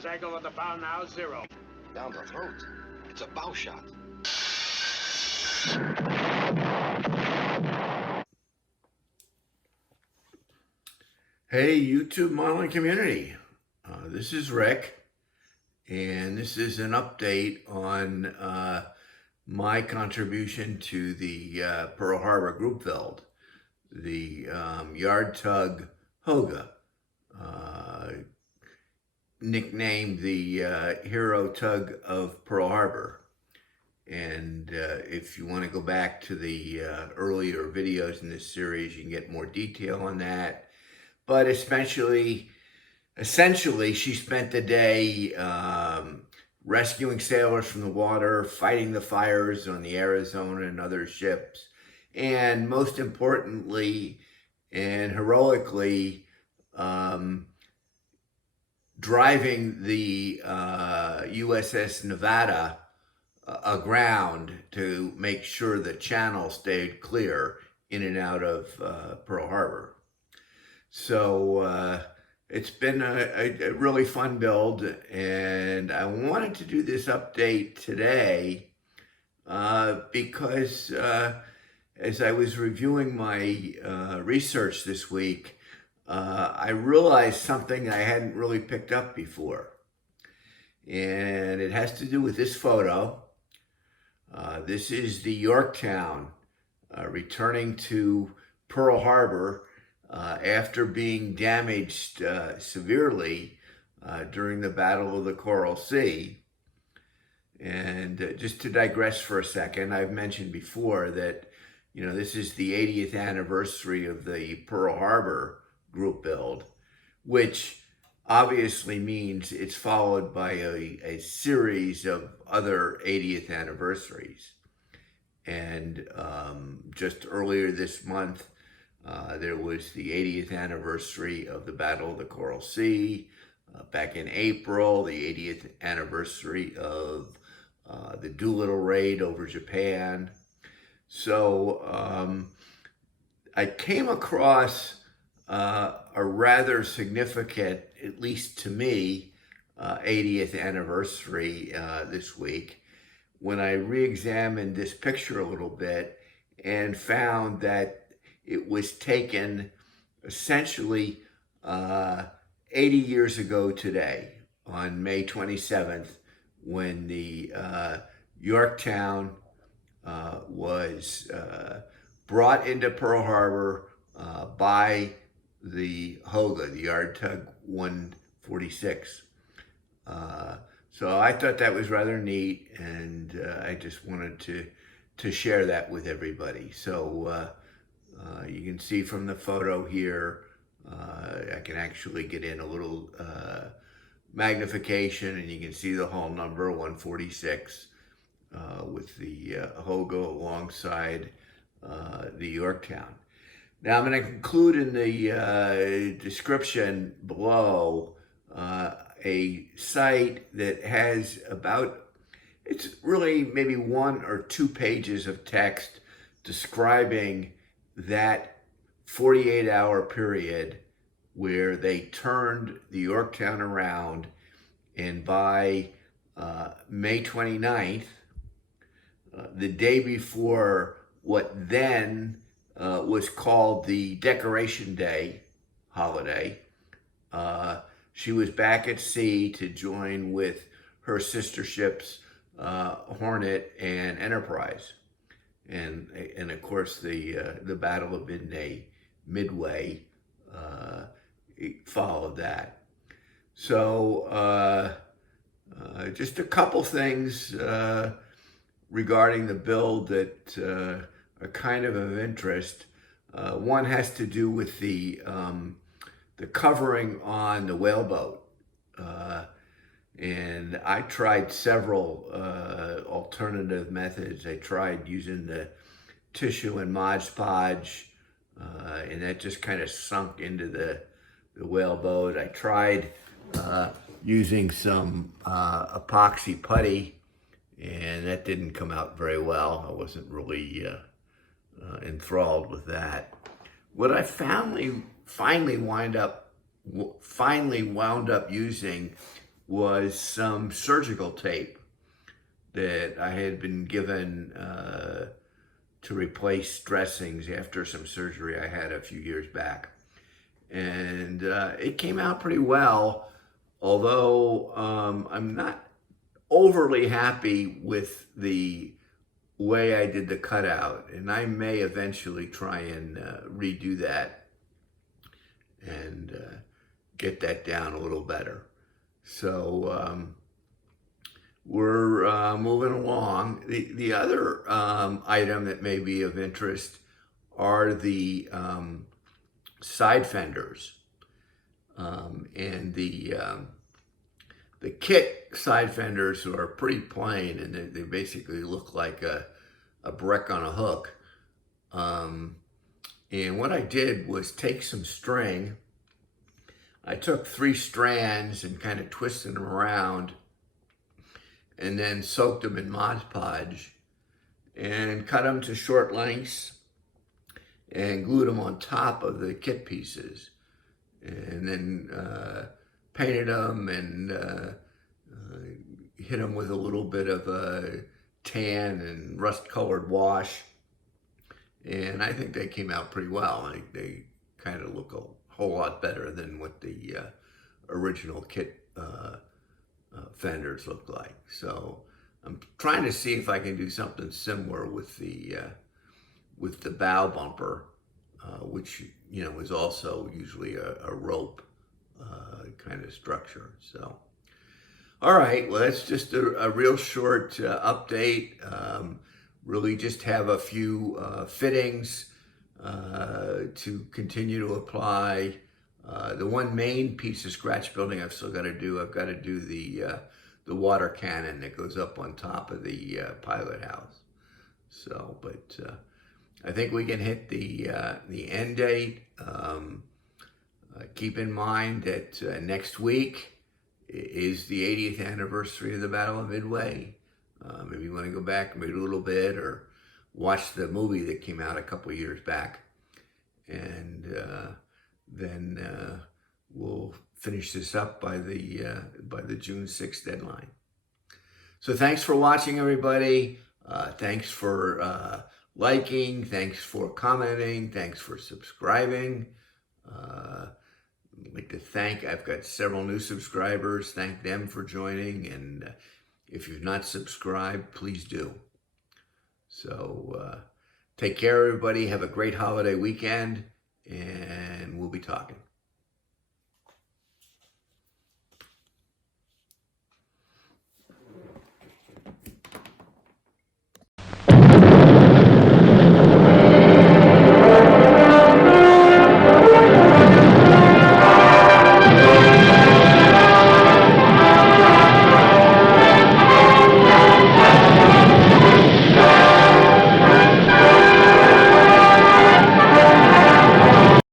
Compass angle of the bow now 0. Down the throat. It's a bow shot. Hey, YouTube modeling community. This is Rick, and this is an update on my contribution to the Pearl Harbor group build, the yard tug Hoga, nicknamed the hero tug of Pearl Harbor. And if you want to go back to the earlier videos in this series, you can get more detail on that. But essentially, she spent the day rescuing sailors from the water, fighting the fires on the Arizona and other ships, and most importantly and heroically, driving the USS Nevada aground to make sure the channel stayed clear in and out of Pearl Harbor. So it's been a really fun build, and I wanted to do this update today because as I was reviewing my research this week, I realized something I hadn't really picked up before. And it has to do with this photo. This is the Yorktown returning to Pearl Harbor after being damaged severely during the Battle of the Coral Sea. And just to digress for a second, I've mentioned before that, you know, this is the 80th anniversary of the Pearl Harbor group build, which obviously means it's followed by a series of other 80th anniversaries. And just earlier this month, there was the 80th anniversary of the Battle of the Coral Sea. Back in April, the 80th anniversary of the Doolittle raid over Japan. So I came across a rather significant, at least to me, 80th anniversary this week when I re-examined this picture a little bit and found that it was taken essentially 80 years ago today, on May 27th, when the Yorktown was brought into Pearl Harbor by the Hoga, the yard tug 146. So I thought that was rather neat, and I just wanted to share that with everybody. So you can see from the photo here, I can actually get in a little magnification, and you can see the hull number 146 with the Hoga alongside the Yorktown. Now I'm going to include in the description below a site that has it's really maybe 1 or 2 pages of text describing that 48-hour period where they turned the Yorktown around, and by May 29th, the day before what then was called the Decoration Day holiday, she was back at sea to join with her sister ships Hornet and Enterprise. And of course the Battle of Midway followed that. So just a couple things regarding the build that are kind of interest. One has to do with the covering on the whaleboat. And I tried several alternative methods. I tried using the tissue and Mod Podge, and that just kind of sunk into the whaleboat. I tried using some epoxy putty, and that didn't come out very well. I wasn't really enthralled with that. What I finally wound up using was some surgical tape that I had been given to replace dressings after some surgery I had a few years back. And it came out pretty well, although I'm not overly happy with the way I did the cutout, and I may eventually try and redo that and get that down a little better. So we're moving along. The other item that may be of interest are the side fenders, and the kit side fenders are pretty plain, and they basically look like a brick on a hook. And what I did was take some string. I took 3 strands and kind of twisted them around, and then soaked them in Mod Podge and cut them to short lengths and glued them on top of the kit pieces, and then painted them and hit them with a little bit of a tan and rust-colored wash, and I think they came out pretty well. They kind of look a whole lot better than what the original kit fenders look like. So I'm trying to see if I can do something similar with the bow bumper, which is also usually a rope kind of structure. So, all right, well, that's just a real short update. Really just have a few fittings to continue to apply. The one main piece of scratch building I've still got to do. I've got to do the water cannon that goes up on top of the pilot house. So, but I think we can hit the end date. Keep in mind that next week is the 80th anniversary of the Battle of Midway. Maybe you want to go back and read a little bit, or watch the movie that came out a couple years back, and then we'll finish this up by the June 6th deadline. So thanks for watching, everybody. Thanks for liking. Thanks for commenting. Thanks for subscribing. I'd like to thank, I've got several new subscribers. Thank them for joining. And if you've not subscribed, please do. So take care, everybody. Have a great holiday weekend, and we'll be talking.